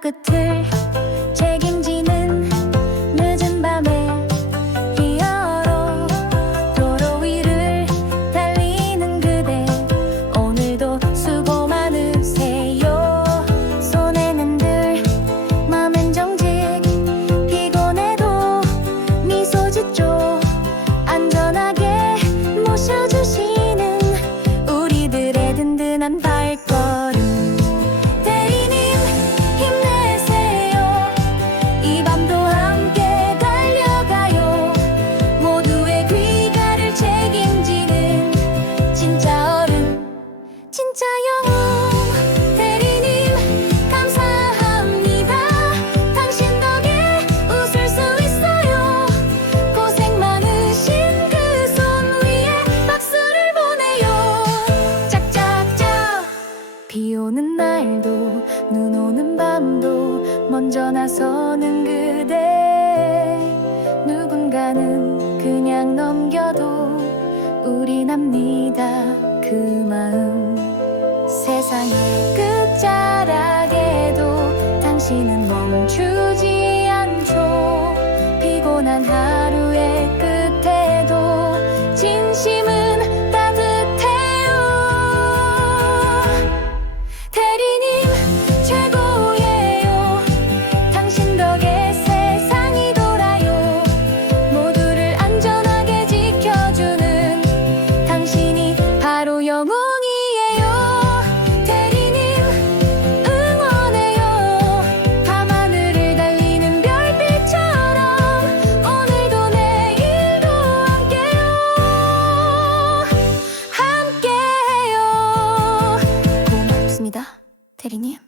끝을 제기 나서는 그대. 누군가는 그냥 넘겨도 우린 압니다. 그 마음 세상의 끝자락에도 당신은 멈추 Terini.